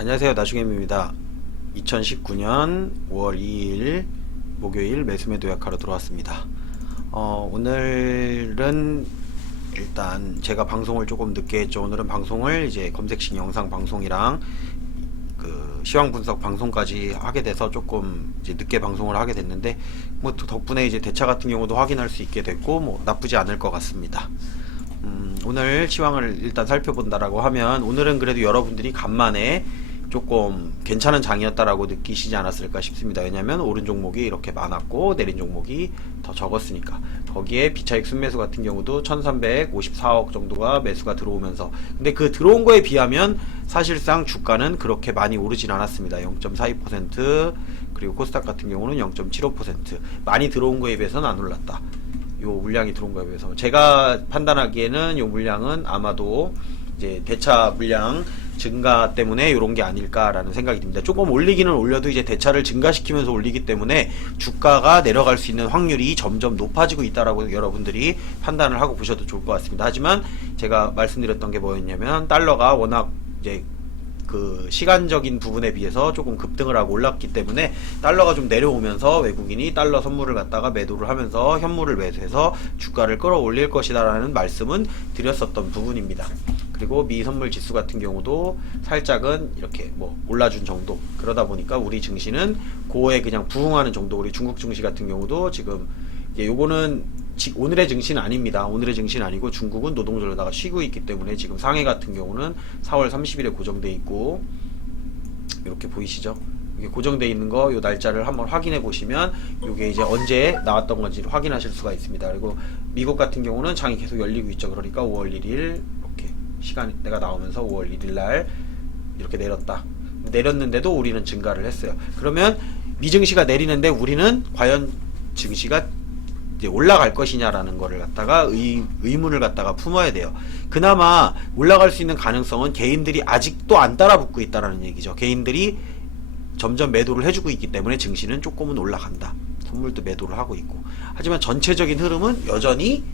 안녕하세요. 나중엠입니다. 2019년 5월 2일 목요일 매수매도 약하러 들어왔습니다. 오늘은 일단 제가 방송을 조금 늦게 했죠. 오늘은 방송을 이제 검색식 영상 방송이랑 그 시황 분석 방송까지 하게 돼서 조금 이제 늦게 방송을 하게 됐는데, 뭐 덕분에 이제 대차 같은 경우도 확인할 수 있게 됐고 뭐 나쁘지 않을 것 같습니다. 오늘 시황을 일단 살펴본다라고 하면, 오늘은 그래도 여러분들이 간만에 조금 괜찮은 장이었다라고 느끼시지 않았을까 싶습니다. 왜냐면 오른 종목이 이렇게 많았고 내린 종목이 더 적었으니까. 거기에 비차익 순매수 같은 경우도 1354억 정도가 매수가 들어오면서, 근데 그 들어온 거에 비하면 사실상 주가는 그렇게 많이 오르진 않았습니다. 0.42%, 그리고 코스닥 같은 경우는 0.75%. 많이 들어온 거에 비해서는 안 올랐다. 요 물량이 들어온 거에 비해서 제가 판단하기에는 요 물량은 아마도 이제 대차 물량 증가 때문에 이런 게 아닐까라는 생각이 듭니다. 조금 올리기는 올려도 이제 대차를 증가시키면서 올리기 때문에 주가가 내려갈 수 있는 확률이 점점 높아지고 있다라고 여러분들이 판단을 하고 보셔도 좋을 것 같습니다. 하지만 제가 말씀드렸던 게 뭐였냐면, 달러가 워낙 이제 그 시간적인 부분에 비해서 조금 급등을 하고 올랐기 때문에 달러가 좀 내려오면서 외국인이 달러 선물을 갖다가 매도를 하면서 현물을 매수해서 주가를 끌어올릴 것이다 라는 말씀은 드렸었던 부분입니다. 그리고 미 선물 지수 같은 경우도 살짝은 이렇게 뭐 올라준 정도, 그러다 보니까 우리 증시는 고에 그냥 부응하는 정도. 우리 중국 증시 같은 경우도 지금 요거는 오늘의 증시는 아닙니다. 오늘의 증시는 아니고 중국은 노동절로다가 쉬고 있기 때문에 지금 상해 같은 경우는 4월 30일에 고정돼 있고, 이렇게 보이시죠? 이게 고정돼 있는 거, 요 날짜를 한번 확인해 보시면 요게 이제 언제 나왔던 건지를 확인하실 수가 있습니다. 그리고 미국 같은 경우는 장이 계속 열리고 있죠. 그러니까 5월 1일 이렇게 시간대가 나오면서 5월 1일 날 이렇게 내렸다. 내렸는데도 우리는 증가를 했어요. 그러면 미증시가 내리는데 우리는 과연 증시가 이제 올라갈 것이냐라는 거를 갖다가 의문을 갖다가 품어야 돼요. 그나마 올라갈 수 있는 가능성은 개인들이 아직도 안 따라붙고 있다라는 얘기죠. 개인들이 점점 매도를 해주고 있기 때문에 증시는 조금은 올라간다. 선물도 매도를 하고 있고. 하지만 전체적인 흐름은 여전히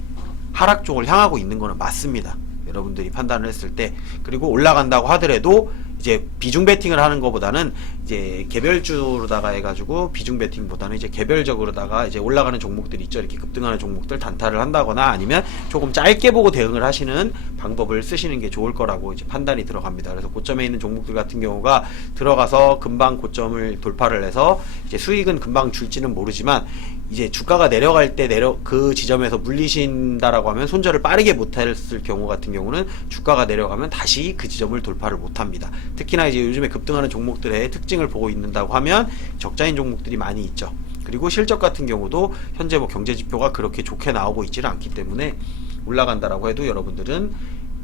하락 쪽을 향하고 있는 거는 맞습니다. 여러분들이 판단을 했을 때. 그리고 올라간다고 하더라도 이제 비중 베팅을 하는 것보다는 이제 개별주로다가 해가지고, 비중 베팅보다는 이제 개별적으로다가 이제 올라가는 종목들이 있죠. 이렇게 급등하는 종목들 단타를 한다거나 아니면 조금 짧게 보고 대응을 하시는 방법을 쓰시는 게 좋을 거라고 이제 판단이 들어갑니다. 그래서 고점에 있는 종목들 같은 경우가 들어가서 금방 고점을 돌파를 해서 이제 수익은 금방 줄지는 모르지만, 이제 주가가 내려갈 때 그 지점에서 물리신다라고 하면 손절을 빠르게 못했을 경우 같은 경우는 주가가 내려가면 다시 그 지점을 돌파를 못합니다. 특히나 이제 요즘에 급등하는 종목들의 특징을 보고 있는다고 하면 적자인 종목들이 많이 있죠. 그리고 실적 같은 경우도 현재 뭐 경제 지표가 그렇게 좋게 나오고 있지는 않기 때문에 올라간다라고 해도 여러분들은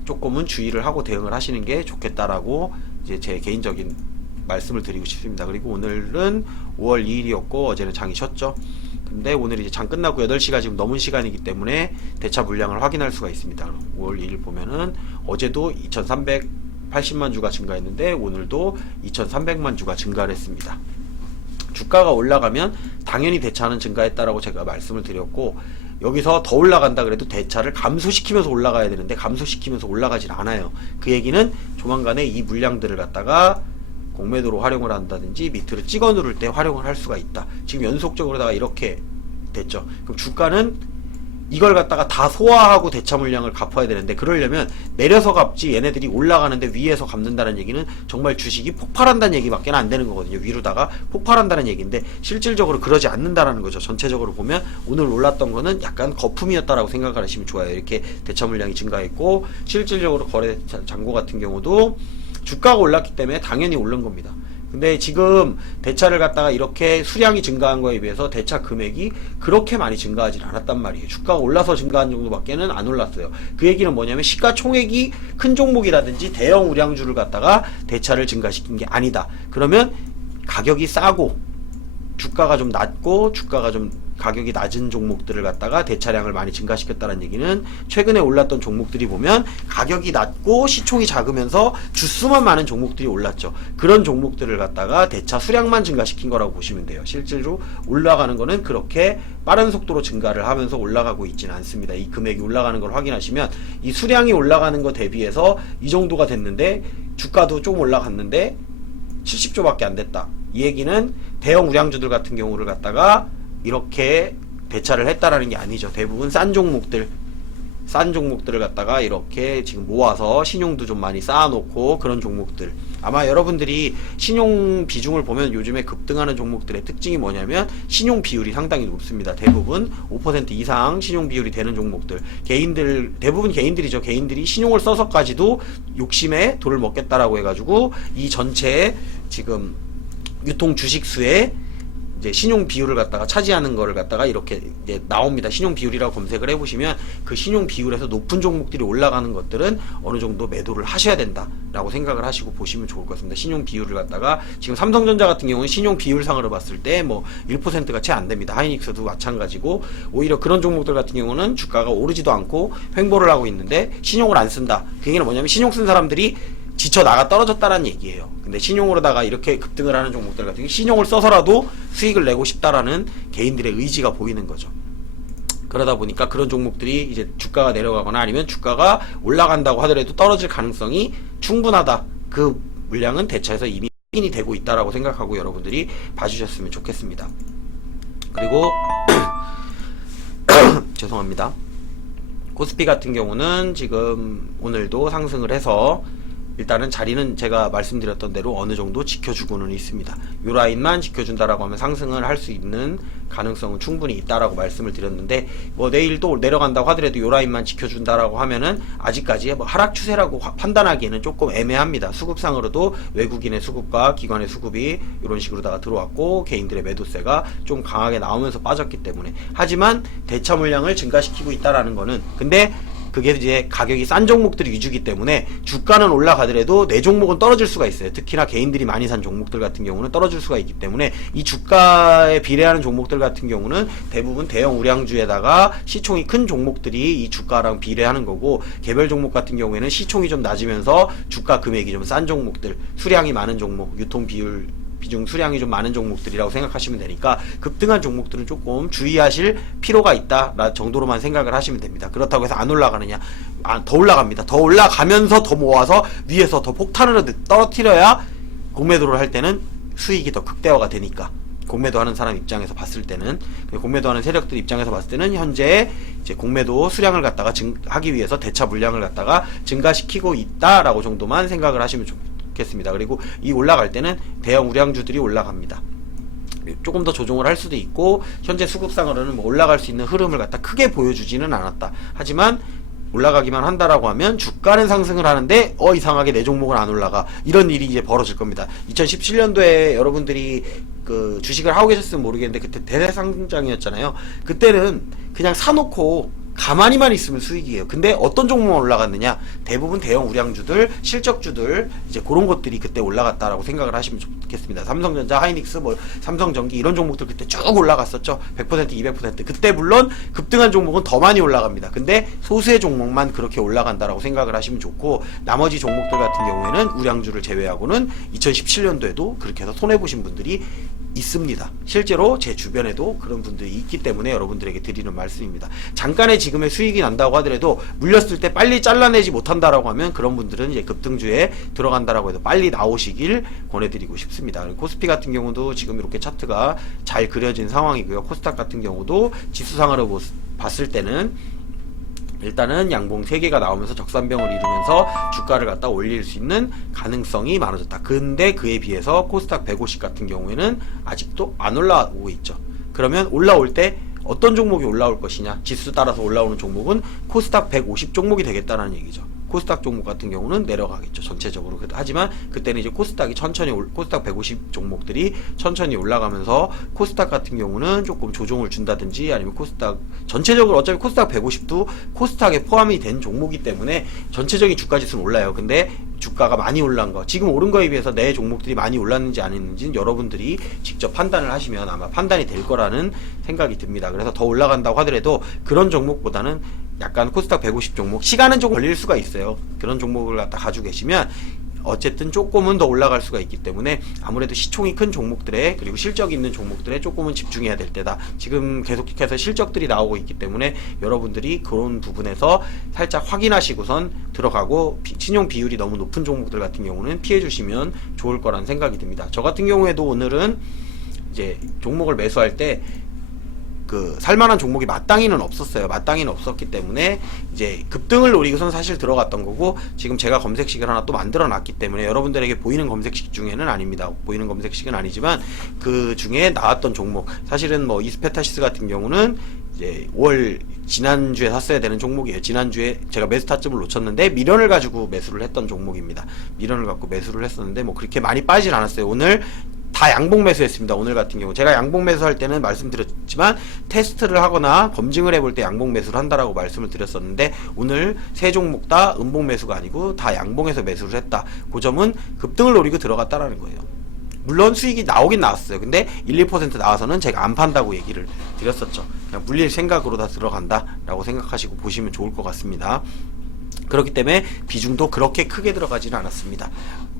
조금은 주의를 하고 대응을 하시는 게 좋겠다라고 이제 제 개인적인 말씀을 드리고 싶습니다. 그리고 오늘은 5월 2일이었고 어제는 장이 쉬었죠. 근데 오늘 이제 장 끝나고 8시가 지금 넘은 시간이기 때문에 대차 물량을 확인할 수가 있습니다. 5월 2일 보면은 어제도 2380만 주가 증가했는데 오늘도 2300만 주가 증가를 했습니다. 주가가 올라가면 당연히 대차는 증가했다라고 제가 말씀을 드렸고, 여기서 더 올라간다 그래도 대차를 감소시키면서 올라가야 되는데 감소시키면서 올라가질 않아요. 그 얘기는 조만간에 이 물량들을 갖다가 공매도로 활용을 한다든지 밑으로 찍어 누를 때 활용을 할 수가 있다. 지금 연속적으로다가 이렇게 됐죠. 그럼 주가는 이걸 갖다가 다 소화하고 대차 물량을 갚아야 되는데, 그러려면 내려서 갚지 얘네들이 올라가는데 위에서 갚는다는 얘기는 정말 주식이 폭발한다는 얘기밖에 안 되는 거거든요. 위로다가 폭발한다는 얘기인데 실질적으로 그러지 않는다라는 거죠. 전체적으로 보면 오늘 올랐던 거는 약간 거품이었다라고 생각을 하시면 좋아요. 이렇게 대차 물량이 증가했고, 실질적으로 거래 잔고 같은 경우도 주가가 올랐기 때문에 당연히 오른 겁니다. 근데 지금 대차를 갖다가 이렇게 수량이 증가한 거에 비해서 대차 금액이 그렇게 많이 증가하지 않았단 말이에요. 주가가 올라서 증가한 정도밖에는 안 올랐어요. 그 얘기는 뭐냐면 시가총액이 큰 종목이라든지 대형 우량주를 갖다가 대차를 증가시킨 게 아니다. 그러면 가격이 싸고 주가가 좀 낮고 주가가 좀 가격이 낮은 종목들을 갖다가 대차량을 많이 증가시켰다는 얘기는, 최근에 올랐던 종목들이 보면 가격이 낮고 시총이 작으면서 주수만 많은 종목들이 올랐죠. 그런 종목들을 갖다가 대차 수량만 증가시킨 거라고 보시면 돼요. 실제로 올라가는 거는 그렇게 빠른 속도로 증가를 하면서 올라가고 있지는 않습니다. 이 금액이 올라가는 걸 확인하시면 이 수량이 올라가는 거 대비해서 이 정도가 됐는데 주가도 좀 올라갔는데 70조밖에 안 됐다. 이 얘기는 대형 우량주들 같은 경우를 갖다가 이렇게 대차를 했다라는 게 아니죠. 대부분 싼 종목들을 갖다가 이렇게 지금 모아서 신용도 좀 많이 쌓아놓고 그런 종목들. 아마 여러분들이 신용 비중을 보면 요즘에 급등하는 종목들의 특징이 뭐냐면 신용 비율이 상당히 높습니다. 대부분 5% 이상 신용 비율이 되는 종목들. 대부분 개인들이죠. 개인들이 신용을 써서까지도 욕심에 돈을 먹겠다라고 해가지고 이 전체 지금 유통 주식수에 이제 신용 비율을 갖다가 차지하는 거를 갖다가 이렇게 이제 나옵니다. 신용 비율이라고 검색을 해보시면 그 신용 비율에서 높은 종목들이 올라가는 것들은 어느 정도 매도를 하셔야 된다라고 생각을 하시고 보시면 좋을 것 같습니다. 신용 비율을 갖다가 지금 삼성전자 같은 경우는 신용 비율상으로 봤을 때 뭐 1%가 채 안 됩니다. 하이닉스도 마찬가지고 오히려 그런 종목들 같은 경우는 주가가 오르지도 않고 횡보를 하고 있는데 신용을 안 쓴다. 그 얘기는 뭐냐면 신용 쓴 사람들이 지쳐 나가 떨어졌다라는 얘기예요. 근데 신용으로다가 이렇게 급등을 하는 종목들 같은 경우 신용을 써서라도 수익을 내고 싶다라는 개인들의 의지가 보이는 거죠. 그러다 보니까 그런 종목들이 이제 주가가 내려가거나 아니면 주가가 올라간다고 하더라도 떨어질 가능성이 충분하다. 그 물량은 대차에서 이미 확인이 되고 있다라고 생각하고 여러분들이 봐주셨으면 좋겠습니다. 그리고 죄송합니다. 코스피 같은 경우는 지금 오늘도 상승을 해서 일단은 자리는 제가 말씀드렸던 대로 어느 정도 지켜주고는 있습니다. 요 라인만 지켜준다라고 하면 상승을 할 수 있는 가능성은 충분히 있다라고 말씀을 드렸는데 뭐 내일도 내려간다고 하더라도 요 라인만 지켜준다라고 하면은 아직까지 뭐 하락 추세라고 판단하기에는 조금 애매합니다. 수급상으로도 외국인의 수급과 기관의 수급이 이런 식으로다가 들어왔고 개인들의 매도세가 좀 강하게 나오면서 빠졌기 때문에 하지만 대차 물량을 증가시키고 있다라는 거는 근데 그게 이제 가격이 싼 종목들이 위주기 때문에 주가는 올라가더라도 내 종목은 떨어질 수가 있어요. 특히나 개인들이 많이 산 종목들 같은 경우는 떨어질 수가 있기 때문에 이 주가에 비례하는 종목들 같은 경우는 대부분 대형 우량주에다가 시총이 큰 종목들이 이 주가랑 비례하는 거고 개별 종목 같은 경우에는 시총이 좀 낮으면서 주가 금액이 좀 싼 종목들, 수량이 많은 종목, 유통 비중 수량이 좀 많은 종목들이라고 생각하시면 되니까 급등한 종목들은 조금 주의하실 필요가 있다 정도로만 생각을 하시면 됩니다. 그렇다고 해서 안 올라가느냐? 더 올라갑니다. 더 올라가면서 더 모아서 위에서 더 폭탄으로 떨어뜨려야 공매도를 할 때는 수익이 더 극대화가 되니까 공매도하는 사람 입장에서 봤을 때는 공매도하는 세력들 입장에서 봤을 때는 현재 이제 공매도 수량을 갖다가 하기 위해서 대차 물량을 갖다가 증가시키고 있다라고 정도만 생각을 하시면 좋겠습니다. 그리고 이 올라갈 때는 대형 우량주들이 올라갑니다. 조금 더 조정을 할 수도 있고 현재 수급상으로는 뭐 올라갈 수 있는 흐름을 갖다 크게 보여주지는 않았다. 하지만 올라가기만 한다라고 하면 주가는 상승을 하는데 이상하게 내 종목은 안 올라가. 이런 일이 이제 벌어질 겁니다. 2017년도에 여러분들이 그 주식을 하고 계셨으면 모르겠는데 그때 대대상장이었잖아요. 그때는 그냥 사놓고 가만히만 있으면 수익이에요. 근데 어떤 종목만 올라갔느냐? 대부분 대형 우량주들, 실적주들 이제 그런 것들이 그때 올라갔다라고 생각을 하시면 좋겠습니다. 삼성전자, 하이닉스, 뭐 삼성전기 이런 종목들 그때 쭉 올라갔었죠. 100%, 200%. 그때 물론 급등한 종목은 더 많이 올라갑니다. 근데 소수의 종목만 그렇게 올라간다라고 생각을 하시면 좋고 나머지 종목들 같은 경우에는 우량주를 제외하고는 2017년도에도 그렇게 해서 손해 보신 분들이 있습니다. 실제로 제 주변에도 그런 분들이 있기 때문에 여러분들에게 드리는 말씀입니다. 잠깐의 지금의 수익이 난다고 하더라도 물렸을 때 빨리 잘라내지 못한다라고 하면 그런 분들은 이제 급등주에 들어간다라고 해도 빨리 나오시길 권해드리고 싶습니다. 코스피 같은 경우도 지금 이렇게 차트가 잘 그려진 상황이고요. 코스닥 같은 경우도 지수상으로 봤을 때는 일단은 양봉 3개가 나오면서 적산병을 이루면서 주가를 갖다 올릴 수 있는 가능성이 많아졌다. 근데 그에 비해서 코스닥 150 같은 경우에는 아직도 안 올라오고 있죠. 그러면 올라올 때 어떤 종목이 올라올 것이냐? 지수 따라서 올라오는 종목은 코스닥 150 종목이 되겠다는 얘기죠. 코스닥 종목 같은 경우는 내려가겠죠. 전체적으로. 하지만 그때는 이제 코스닥이 코스닥 150 종목들이 천천히 올라가면서 코스닥 같은 경우는 조금 조정을 준다든지 아니면 코스닥 전체적으로 어차피 코스닥 150도 코스닥에 포함이 된 종목이기 때문에 전체적인 주가 지수는 올라요. 근데 주가가 많이 올란 거, 지금 오른 거에 비해서 내 종목들이 많이 올랐는지 안 했는지는 여러분들이 직접 판단을 하시면 아마 판단이 될 거라는 생각이 듭니다. 그래서 더 올라간다고 하더라도 그런 종목보다는 약간 코스닥 150 종목, 시간은 조금 걸릴 수가 있어요. 그런 종목을 갖다 가지고 계시면 어쨌든 조금은 더 올라갈 수가 있기 때문에 아무래도 시총이 큰 종목들에 그리고 실적이 있는 종목들에 조금은 집중해야 될 때다. 지금 계속해서 실적들이 나오고 있기 때문에 여러분들이 그런 부분에서 살짝 확인하시고선 들어가고 신용 비율이 너무 높은 종목들 같은 경우는 피해 주시면 좋을 거란 생각이 듭니다. 저 같은 경우에도 오늘은 이제 종목을 매수할 때 살만한 종목이 마땅히는 없었어요. 마땅히는 없었기 때문에 이제 급등을 노리고선 사실 들어갔던 거고, 지금 제가 검색식을 하나 또 만들어 놨기 때문에 여러분들에게 보이는 검색식 중에는 아닙니다. 보이는 검색식은 아니지만 그 중에 나왔던 종목, 사실은 뭐 이스페타시스 같은 경우는 이제 5월 지난주에 샀어야 되는 종목이에요. 지난주에 제가 매수 타점을 놓쳤는데 미련을 가지고 매수를 했던 종목입니다. 미련을 갖고 매수를 했었는데 뭐 그렇게 많이 빠지진 않았어요. 오늘 다 양봉 매수했습니다. 오늘 같은 경우 제가 양봉 매수할 때는 말씀드렸지만 테스트를 하거나 검증을 해볼 때 양봉 매수를 한다라고 말씀을 드렸었는데, 오늘 세 종목 다 음봉 매수가 아니고 다 양봉에서 매수를 했다. 그 점은 급등을 노리고 들어갔다라는 거예요. 물론 수익이 나오긴 나왔어요. 근데 1, 2% 나와서는 제가 안 판다고 얘기를 드렸었죠. 그냥 물릴 생각으로 다 들어간다 라고 생각하시고 보시면 좋을 것 같습니다. 그렇기 때문에 비중도 그렇게 크게 들어가지는 않았습니다.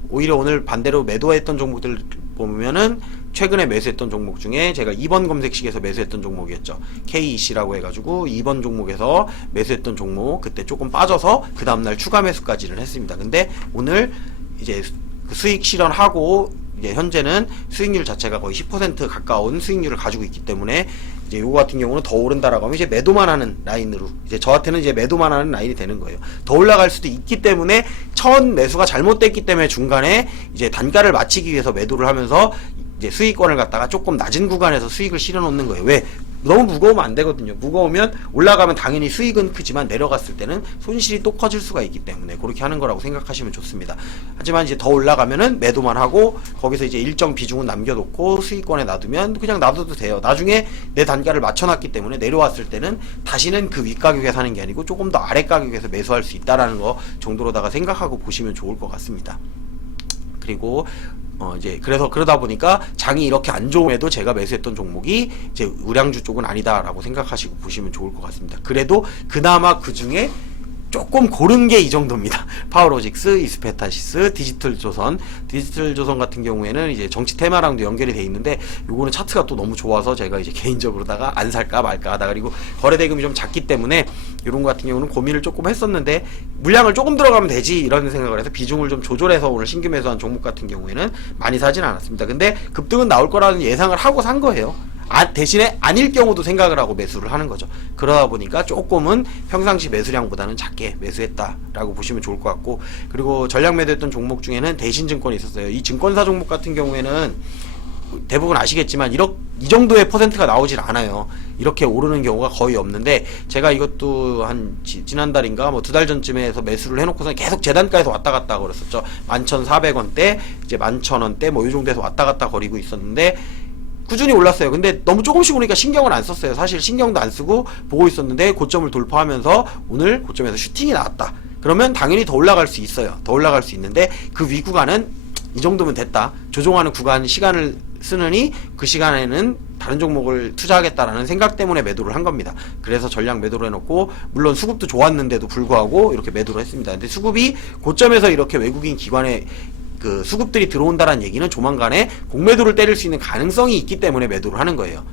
오히려 오늘 반대로 매도했던 종목들 보면은 최근에 매수했던 종목 중에 제가 2번 검색식에서 매수했던 종목이었죠. KEC라고 해가지고 2번 종목에서 매수했던 종목, 그때 조금 빠져서 그 다음날 추가 매수까지는 했습니다. 근데 오늘 이제 수익 실현하고 이제 현재는 수익률 자체가 거의 10% 가까운 수익률을 가지고 있기 때문에 이제 요거 같은 경우는 더 오른다라고 하면 이제 매도만 하는 라인으로, 이제 저한테는 이제 매도만 하는 라인이 되는 거예요. 더 올라갈 수도 있기 때문에 첫 매수가 잘못됐기 때문에 중간에 이제 단가를 맞추기 위해서 매도를 하면서 이제 수익권을 갖다가 조금 낮은 구간에서 수익을 실어 놓는 거예요. 왜? 너무 무거우면 안 되거든요. 무거우면 올라가면 당연히 수익은 크지만 내려갔을 때는 손실이 또 커질 수가 있기 때문에 그렇게 하는 거라고 생각하시면 좋습니다. 하지만 이제 더 올라가면은 매도만 하고 거기서 이제 일정 비중은 남겨놓고 수익권에 놔두면 그냥 놔둬도 돼요. 나중에 내 단가를 맞춰놨기 때문에 내려왔을 때는 다시는 그 윗가격에 사는 게 아니고 조금 더 아래 가격에서 매수할 수 있다라는 거 정도로다가 생각하고 보시면 좋을 것 같습니다. 그리고 이제 그러다 보니까 장이 이렇게 안 좋음에도 제가 매수했던 종목이 이제 우량주 쪽은 아니다라고 생각하시고 보시면 좋을 것 같습니다. 그래도 그나마 그 중에 조금 고른 게 이 정도입니다. 파워로직스, 이스페타시스, 디지털조선 같은 경우에는 이제 정치 테마랑도 연결이 돼 있는데 요거는 차트가 또 너무 좋아서 제가 이제 개인적으로다가 안 살까 말까 하다가, 그리고 거래 대금이 좀 작기 때문에 요런 거 같은 경우는 고민을 조금 했었는데 물량을 조금 들어가면 되지 이런 생각을 해서 비중을 좀 조절해서 오늘 신규 매수한 종목 같은 경우에는 많이 사진 않았습니다. 근데 급등은 나올 거라는 예상을 하고 산 거예요. 대신에 아닐 경우도 생각을 하고 매수를 하는 거죠. 그러다 보니까 조금은 평상시 매수량보다는 작게 매수했다라고 보시면 좋을 것 같고, 그리고 전량 매도했던 종목 중에는 대신증권이 있었어요. 이 증권사 종목 같은 경우에는 대부분 아시겠지만 이 정도의 퍼센트가 나오질 않아요. 이렇게 오르는 경우가 거의 없는데, 제가 이것도 한 지난달인가 뭐 2달 전쯤에 해서 매수를 해놓고서 계속 재단가에서 왔다 갔다 그랬었죠. 11,400원대 이제 11,000원대 뭐 이 정도에서 왔다 갔다 거리고 있었는데 꾸준히 올랐어요. 근데 너무 조금씩 오니까 신경을 안 썼어요. 사실 신경도 안 쓰고 보고 있었는데 고점을 돌파하면서 오늘 고점에서 슈팅이 나왔다. 그러면 당연히 더 올라갈 수 있어요. 더 올라갈 수 있는데 그 위 구간은 이 정도면 됐다. 조종하는 구간 시간을 쓰느니 그 시간에는 다른 종목을 투자하겠다라는 생각 때문에 매도를 한 겁니다. 그래서 전량 매도를 해놓고, 물론 수급도 좋았는데도 불구하고 이렇게 매도를 했습니다. 근데 수급이 고점에서 이렇게 외국인 기관에 수급들이 들어온다는 얘기는 조만간에 공매도를 때릴 수 있는 가능성이 있기 때문에 매도를 하는 거예요.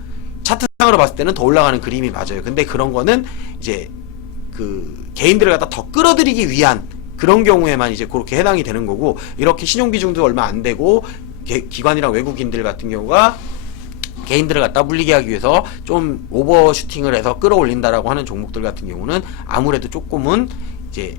차트상으로 봤을 때는 더 올라가는 그림이 맞아요. 근데 그런 거는 이제 개인들을 갖다 더 끌어들이기 위한 그런 경우에만 이제 그렇게 해당이 되는 거고, 이렇게 신용비중도 얼마 안 되고 기관이랑 외국인들 같은 경우가 개인들을 갖다 물리게 하기 위해서 좀 오버슈팅을 해서 끌어올린다라고 하는 종목들 같은 경우는 아무래도 조금은 이제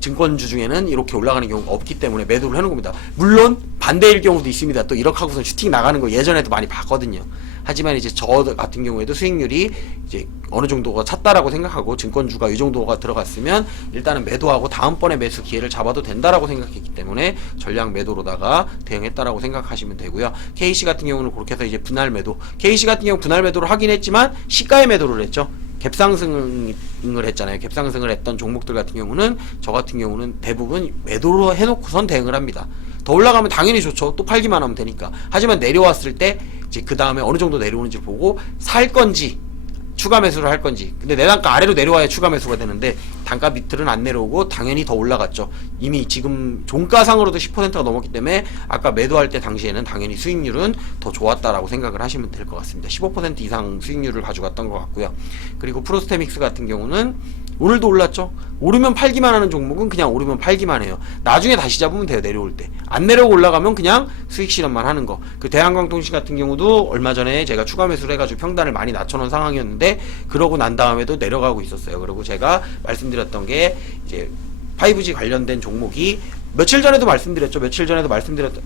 증권주 중에는 이렇게 올라가는 경우가 없기 때문에 매도를 해놓은 겁니다. 물론 반대일 경우도 있습니다. 또 이렇게 하고서 슈팅 나가는 거 예전에도 많이 봤거든요. 하지만 이제 저 같은 경우에도 수익률이 이제 어느 정도가 찼다라고 생각하고 증권주가 이 정도가 들어갔으면 일단은 매도하고 다음번에 매수 기회를 잡아도 된다라고 생각했기 때문에 전량 매도로다가 대응했다라고 생각하시면 되고요. KC 같은 경우는 그렇게 해서 이제 분할 매도, KC 같은 경우 분할 매도를 하긴 했지만 시가에 매도를 했죠. 갭상승을 했잖아요. 갭상승을 했던 종목들 같은 경우는, 저 같은 경우는 대부분 매도로 해놓고선 대응을 합니다. 더 올라가면 당연히 좋죠. 또 팔기만 하면 되니까. 하지만 내려왔을 때 이제 그 다음에 어느 정도 내려오는지 보고 살 건지 추가 매수를 할 건지, 근데 내 단가 아래로 내려와야 추가 매수가 되는데 단가 밑들은 안 내려오고 당연히 더 올라갔죠. 이미 지금 종가상으로도 10%가 넘었기 때문에 아까 매도할 때 당시에는 당연히 수익률은 더 좋았다라고 생각을 하시면 될 것 같습니다. 15% 이상 수익률을 가져갔던 것 같고요. 그리고 프로스테믹스 같은 경우는 오늘도 올랐죠. 오르면 팔기만 하는 종목은 그냥 오르면 팔기만 해요. 나중에 다시 잡으면 돼요. 내려올 때. 안 내려오고 올라가면 그냥 수익 실현만 하는 거. 그 대한광통신 같은 경우도 얼마 전에 제가 추가 매수를 해가지고 평단을 많이 낮춰놓은 상황이었는데 그러고 난 다음에도 내려가고 있었어요. 그리고 제가 말씀드렸던 게 이제 5G 관련된 종목이 며칠 전에도 말씀드렸죠. 며칠 전에도 말씀드렸던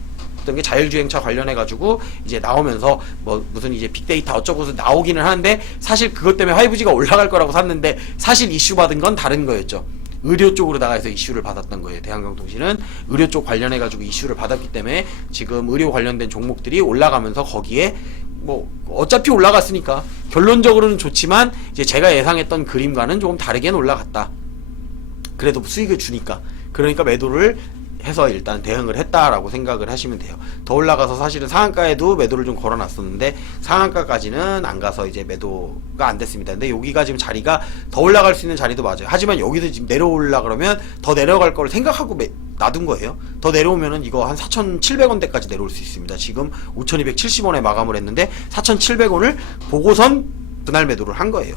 게 자율주행차 관련해가지고 이제 나오면서 뭐 무슨 이제 빅데이터 어쩌고서 나오기는 하는데 사실 그것 때문에 5G가 올라갈 거라고 샀는데 사실 이슈 받은 건 다른 거였죠. 의료 쪽으로 나가서 이슈를 받았던 거예요. 대한광통신은 의료 쪽 관련해가지고 이슈를 받았기 때문에 지금 의료 관련된 종목들이 올라가면서 거기에 뭐 어차피 올라갔으니까 결론적으로는 좋지만 이제 제가 예상했던 그림과는 조금 다르게 올라갔다. 그래도 수익을 주니까 그러니까 매도를 해서 일단 대응을 했다라고 생각을 하시면 돼요. 더 올라가서 사실은 상한가에도 매도를 좀 걸어놨었는데 상한가까지는 안 가서 이제 매도가 안 됐습니다. 근데 여기가 지금 자리가 더 올라갈 수 있는 자리도 맞아요. 하지만 여기서 지금 내려올라 그러면 더 내려갈 걸 생각하고 놔둔 거예요. 더 내려오면은 이거 한 4,700원대까지 내려올 수 있습니다. 지금 5,270원에 마감을 했는데 4,700원을 보고선 분할 매도를 한 거예요.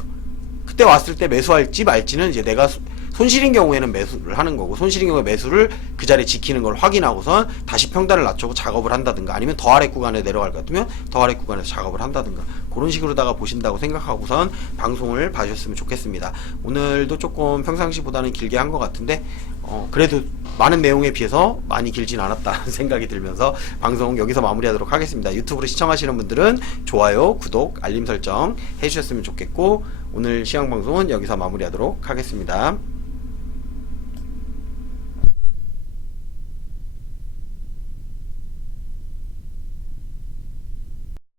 그때 왔을 때 매수할지 말지는 이제 내가 손실인 경우에는 매수를 하는 거고 손실인 경우에 매수를 그 자리에 지키는 걸 확인하고선 다시 평단을 낮추고 작업을 한다든가 아니면 더 아래 구간에 내려갈 것 같으면 더 아래 구간에서 작업을 한다든가 그런 식으로다가 보신다고 생각하고선 방송을 봐주셨으면 좋겠습니다. 오늘도 조금 평상시보다는 길게 한 것 같은데 그래도 많은 내용에 비해서 많이 길진 않았다 생각이 들면서 방송 여기서 마무리하도록 하겠습니다. 유튜브로 시청하시는 분들은 좋아요, 구독, 알림 설정 해주셨으면 좋겠고 오늘 시황방송은 여기서 마무리하도록 하겠습니다.